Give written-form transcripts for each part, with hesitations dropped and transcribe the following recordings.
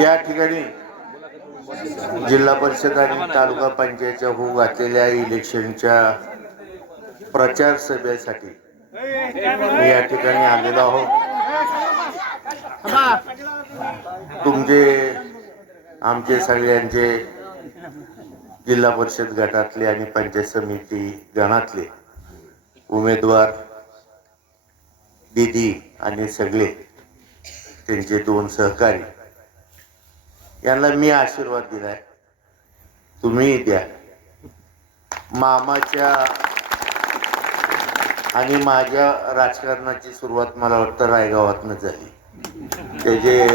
या ठिकाणी जिल्हा परिषद आणि तालुका पंचायतच्या होऊ घातलेल्या इलेक्शनच्या प्रचार सभेसाठी मी या ठिकाणी आलेलो आहोत। तुमचे आमचे सगळ्यांचे जिल्हा परिषद गटातले आणि पंचायत समिती गणातले उमेदवार दीदी आणि सगळे त्यांचे दोन सहकारी यांना मी आशीर्वाद दिलाय, तुम्ही द्या। मामाच्या आणि माझ्या राजकारणाची सुरुवात मला वाटतं रायगावातनं झाली। त्याचे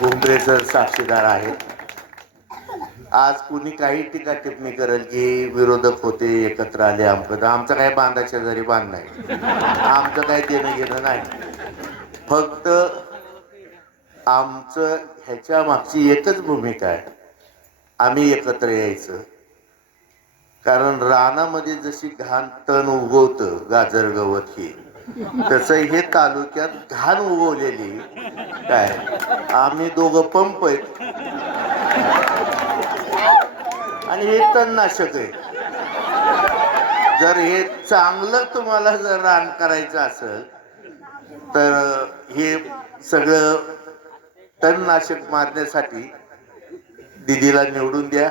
भुमरे सर साक्षीदार आहेत। आज कुणी काही टीका टिप्पणी करेल की विरोधक होते एकत्र आले आमचं, आमचं काय बांधा शेजारी बांध नाही, आमचं काय देणं घेणं नाही। फक्त आमचं ह्याच्या मागची एकच भूमिका आहे, आम्ही एकत्र यायचं। कारण रानामध्ये जशी घाण तण उगवतं गाजर गवत ही, तसं हे तालुक्यात घाण उगवलेली काय आम्ही दोघं पंप आहेत आणि हे तणनाशक आहे। जर हे चांगलं तुम्हाला जर रान करायचं असेल तर हे सगळं तणनाशक मारण्यासाठी दीदीला निवडून द्या।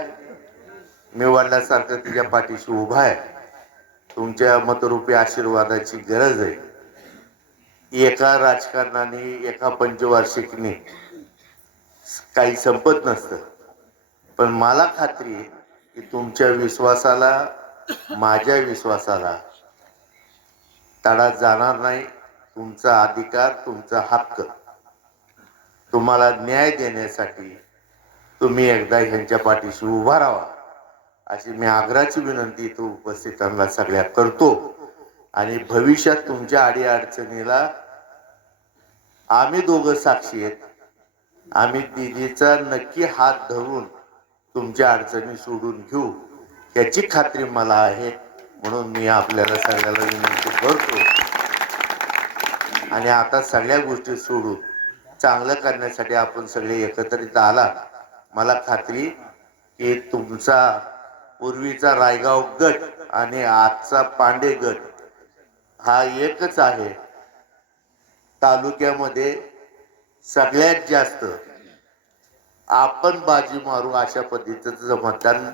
मी वडिलांसारखं तिच्या पाठीशी उभा आहे। तुमच्या मतरूपी आशीर्वादाची गरज आहे। एका राजकारणाने एका पंचवार्षिकने काही संपत नसतं, पण मला खात्री आहे की तुमच्या विश्वासाला माझ्या विश्वासाला तडा जाणार नाही। तुमचा अधिकार, तुमचा हक्क, तुम्हाला न्याय देण्यासाठी तुम्ही एकदा ह्यांच्या पाठीशी उभा राहा अशी मी आग्रहाची विनंती इथं उपस्थितांना सगळ्या करतो। आणि भविष्यात तुमच्या अडीअडचणीला आम्ही दोघं साक्षी आहेत। आम्ही दीदीचा नक्की हात धरून तुमच्या अडचणी सोडून घेऊ याची खात्री मला आहे। म्हणून मी आपल्याला सगळ्याला विनंती करतो आणि आता सगळ्या गोष्टी सोडून चांगलं करण्यासाठी आपण सगळे एकत्रित आला। मला खात्री की तुमचा पूर्वीचा रायगाव गट आणि आजचा पांडे गट हा एकच आहे। तालुक्यामध्ये सगळ्यात जास्त आपण बाजी मारू अशा पद्धतीचं मतदान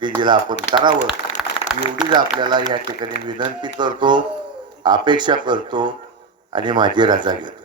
दीदीला आपण करावं एवढीच आपल्याला या ठिकाणी विनंती करतो, अपेक्षा करतो आणि माझी रजा घेतो।